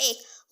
1،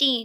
3،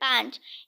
5،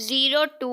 0.2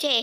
6،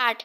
8،